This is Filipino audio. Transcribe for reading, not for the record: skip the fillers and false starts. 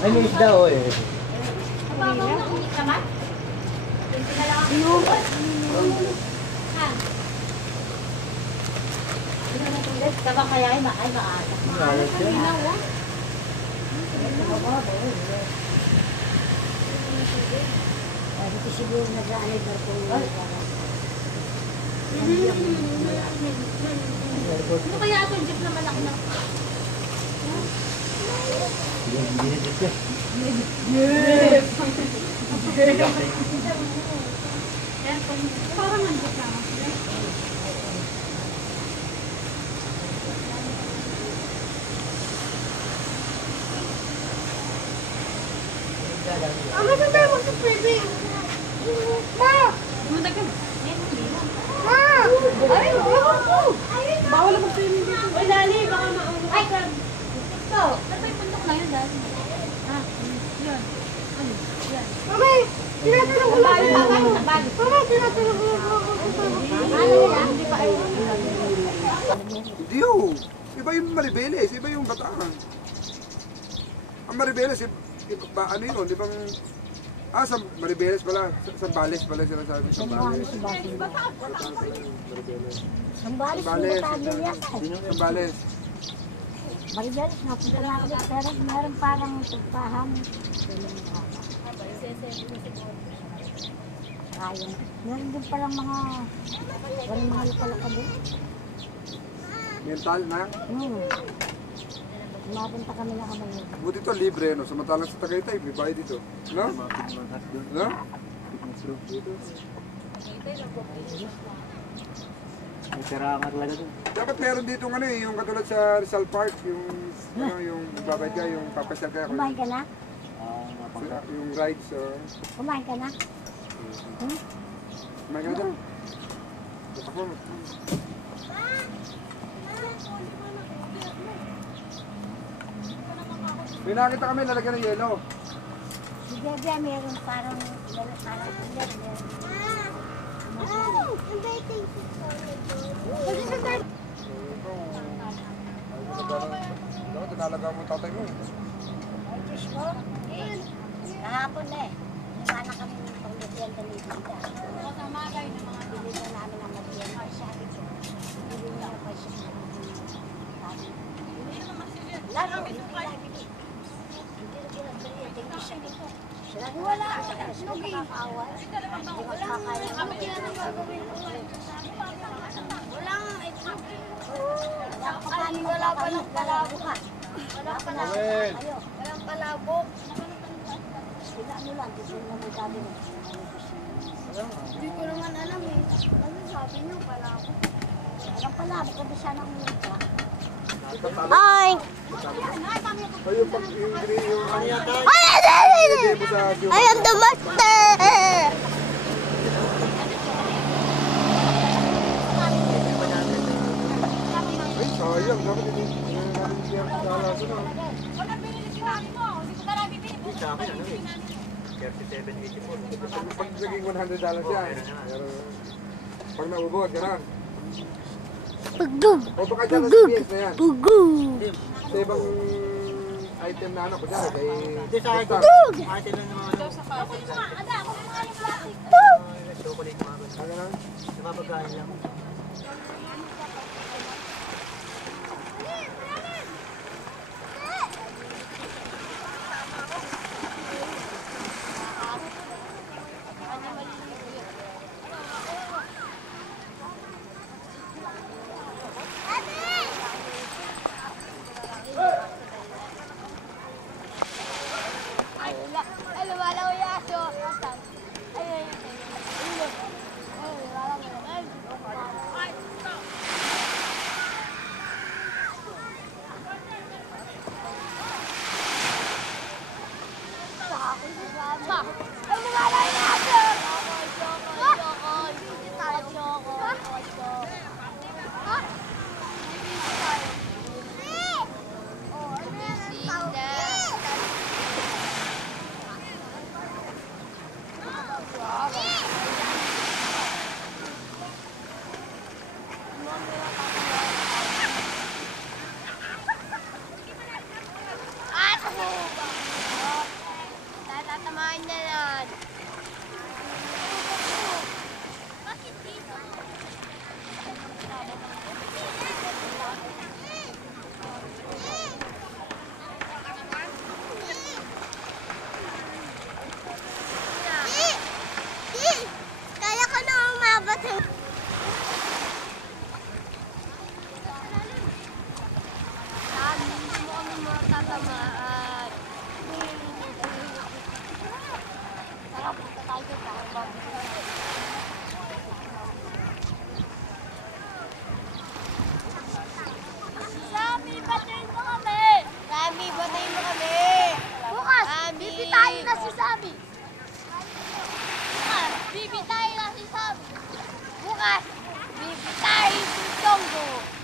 Ay, may isda o eh. Taba kaya ay maata. Dito siguro nag-aanay ba po? Ano kaya ito? Jeep na malaki na. Parang nandiyan lang. Ano ba tayo magpapwede? Ma! Matagal. Ma! Ay! Bawal ang magpapwede. Uy, Dali! Baka maunod. Ay! Ito! Ba't may puntok na yun, Dali? Ah, yun. Ano? Yan. Mami! Tinatanong ko lang kayo! Mama, tinatanong ko lang ako! Ano yan? Hindi pa ay... Hindi yun! Iba yung Maribeles, iba yung Bataan. Ang Maribeles, ano yun? Di bang... sa Maribeles pala. Sambales pala sila sabi. Sambales. Sambales. Sambales. Maribeles, napunta na ako dito, pero meron parang tugpahan. Ayun. Meron din palang mga lupa-lupa din. Mental na? Mapunta kami na kamay. Buti ito libre, no? Samantalang sa Tagaytay, may bayad dito. No? No? May tirahan talaga dun. Dapat meron dito ano eh, yung katulad sa Rizal Park, yung babayad ka, yung papasyal ka. Kumain ka na? Yung rides. Kumain ka na? Kumain ka na dyan? Ako. May nakita kami, lalagyan ng yelo. Si Bebe, meron parang Tinalaga mo tatay mo. kahapon na eh. Sana kami ng panglupian na nito. Kasama kayo ng mga bilita namin ang magyan. Sabi ko, hindi niya pa siya. Lalo, hindi lagi. Hindi rin pinagbili. Hindi siya dito. Wala. Hindi makakawal. Hindi makakaya. Wala nga. Wala pa lang palabo ka. Wala pa lang. Walang palabo. Ano lang, gusto mo may sabi mo. Hindi ko naman alam eh. Ano sabi niyo, palabo? Walang palabo, kasi siya nang multa. Ay! Ay, ang dumaste! Ay, sayang. Dapat hindi namin siya kalaso na. Wala binili si mami mo. Hindi ko marami binili. Sa akin ano eh. 37.84. Pag naging $100 yan. Pero pag naubod, gano'n. Pugug. O baka dyan na sa PS na yan. Pugug. Sa ibang item na ano ko dyan. Kay... Hindi sa akin. Pugug. Atin lang naman. Pugug. Chocolate mga ganun. Ano lang? Napapagkain lang. Tatamahan na lang. Kaya ko na umabot. Hindi mo kami matatamaan. Tara, punta tayo sa bag. Sabi, batayin mo kami! Sabi, batayin mo kami! Bukas, bibitayin na si Sabi! Bukas, bibitayin na si Sabi! Bukas, bibitayin si Tongo!